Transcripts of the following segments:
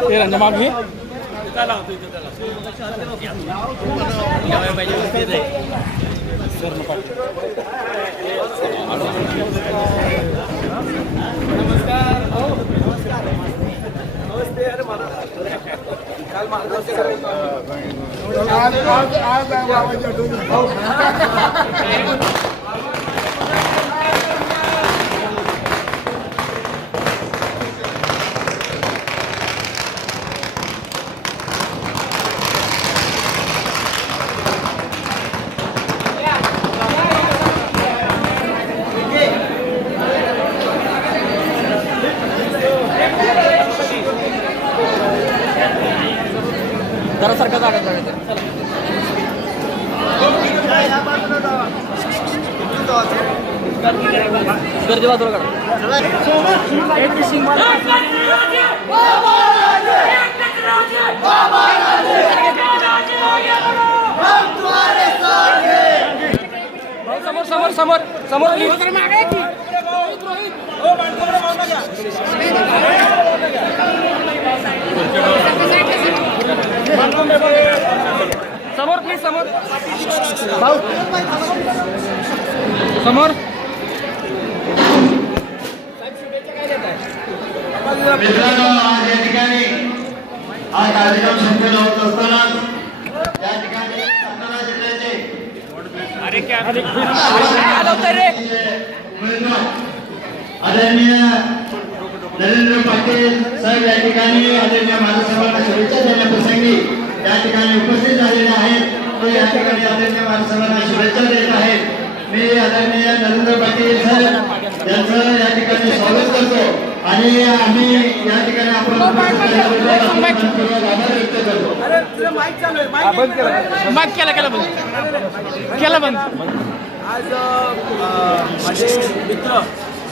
तेरांच्या मागे जरा सारखा जागा जागा गर्दी बाजूला काढा समोर समोर समोर समोर समोर. प्लीज समोर. समोर मित्रांनो आज या ठिकाणी हा कार्यक्रम संपन्न होत असताना या ठिकाणी सातारा जिल्ह्याचे आदरणीय नरेंद्र पाटील साहेब या ठिकाणी आदरणीय महाराष्ट्राला शुभेच्छा देण्याप्रसंगी या ठिकाणी उपस्थित झालेले आहेत तो या ठिकाणी आदरणीय महाराष्ट्राला शुभेच्छा देत आहेत. मी आदरणीय नरेंद्र पाटील साहेब यांचं या ठिकाणी स्वागत करतो. आणि आम्ही या ठिकाणी आपण उपस्थित झाल्याबद्दल आपण मनपूर्वक आभार व्यक्त करतो बंद केला माफ केला. केला बंद. केला बंद. आज माझे मित्र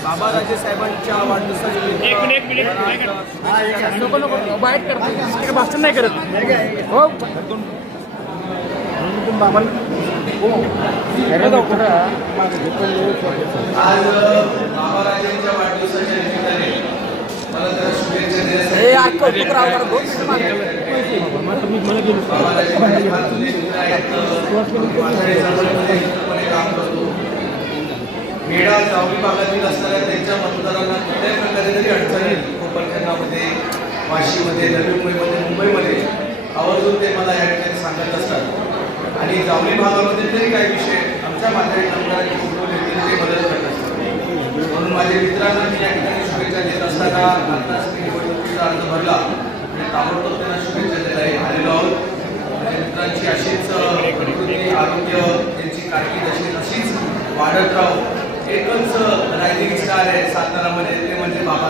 बाबा राजे साहेबांच्या वाढदिवसाच्या एक मिनिट एक मिनिट नको नको बाईट करतो भाषण नाही करत. हो. आज बाबा राजेंच्या वाढदिवसाच्या निमित्ताने मला त्याला शुभेच्छा काम करतो मेळा जावळी भागातील असणाऱ्या त्यांच्या मतदारांना कुठल्याही प्रकारे जरी अडचणी कोकणखंडामध्ये वाशीमध्ये नवी मुंबईमध्ये मुंबईमध्ये आवर्जून ते मला या ठिकाणी सांगत असतात. आणि जावली भागामध्ये तरी काही विषय आमच्या माध्यमिक कामगारांनी उठवले तरी ते मदत करत असतात म्हणून माझ्या मित्रांना मी या ठिकाणी शुभेच्छा देत असताना आत्ताच निवडणुकीचा अर्ज भरला. आणि ताबडतोब त्यांना शुभेच्छा द्यायला आलेलो आहोत. माझ्या मित्रांची अशीच प्रकृती आरोग्य त्यांची कारकीर्द अशी अशीच वाढत राहू. एकच रायझिंग स्टार आहे सातारामध्ये ते म्हणजे बाबा